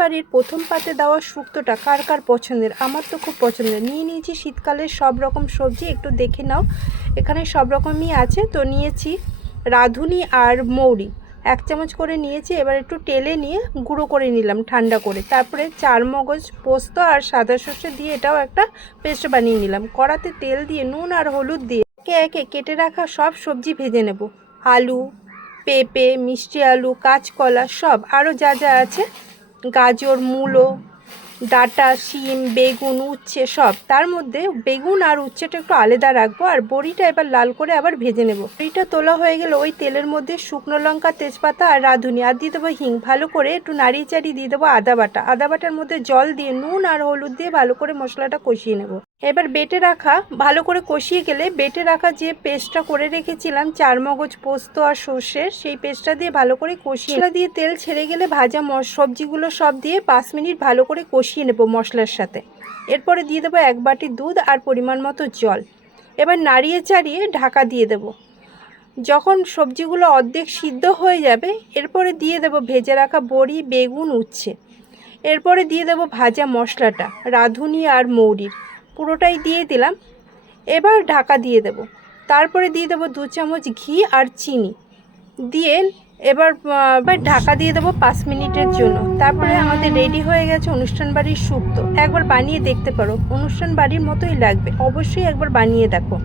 বাড়ির প্রথম পাতে দেওয়া শুক্তোটা কার কার পছন্দের? আমার তো খুব পছন্দের। নিয়ে নিয়েছি শীতকালের সব রকম সবজি, একটু দেখে নাও। এখানে সব রকমই আছে। তো নিয়েছি রাঁধুনি আর মৌরি। এক চামচ করে নিয়েছি, এবার একটু টেলে নিয়ে গুঁড়ো করে নিলাম ঠান্ডা করে। তারপরে চার মগজ পোস্ত আর সাদা সর্ষে দিয়ে এটাও একটা পেস্ট বানিয়ে নিলাম। কড়াতে তেল দিয়ে, নুন আর হলুদ দিয়ে একে একে কেটে রাখা সব সবজি ভেজে নেব। আলু, পেঁপে, মিষ্টি আলু, কাঁচকলা, সব। আরও যা যা আছে গাজর, মূলো, ডাটা, শিম, বেগুন, উচ্ছে সব। তার মধ্যে বেগুন আর উচ্ছেটা একটু আলাদা রাখব আর বড়িটা এবার লাল করে আবার ভেজে নেব। বড়িটা তোলা হয়ে গেলে ওই তেলের মধ্যে শুকনো লঙ্কা, তেজপাতা আর রাঁধুনি আর দিয়ে দেবো হিং। ভালো করে একটু নাড়িয়ে চাড়িয়ে দিয়ে দেবো আদা বাটা। আদা বাটার মধ্যে জল দিয়ে, নুন আর হলুদ দিয়ে ভালো করে মশলাটা কষিয়ে নেব। এবার বেটে রাখা ভালো করে কষিয়ে গেলে বেটে রাখা যে পেস্টটা করে রেখেছিলাম চার মগজ পোস্ত আর সর্ষের সেই পেস্টটা দিয়ে ভালো করে কষিয়ে দিয়ে তেল ছেড়ে গেলে ভাজা সবজিগুলো সব দিয়ে পাঁচ মিনিট ভালো করে কষিয়ে নেব মশলার সাথে। এরপরে দিয়ে দেবো এক বাটি দুধ আর পরিমাণ মতো জল। এবার নাড়িয়ে চাড়িয়ে ঢাকা দিয়ে দেবো। যখন সবজিগুলো অর্ধেক সিদ্ধ হয়ে যাবে এরপরে দিয়ে দেবো ভেজে রাখা বড়ি বেগুন উচ্ছে। এরপরে দিয়ে দেবো ভাজা মশলাটা রাঁধুনি আর মৌরির। পুরোটাই দিয়ে দিলাম। এবার ঢাকা দিয়ে দেব। তারপরে দিয়ে দেবো দু চামচ ঘি আর চিনি। দিয়ে এবার ঢাকা দিয়ে দেবো পাঁচ মিনিটের জন্য। তারপরে আমাদের রেডি হয়ে গেছে অনুষ্ঠান বাড়ির শুক্তো একবার বানিয়ে দেখতে পারো। অনুষ্ঠান বাড়ির মতোই লাগবে। অবশ্যই একবার বানিয়ে দেখো।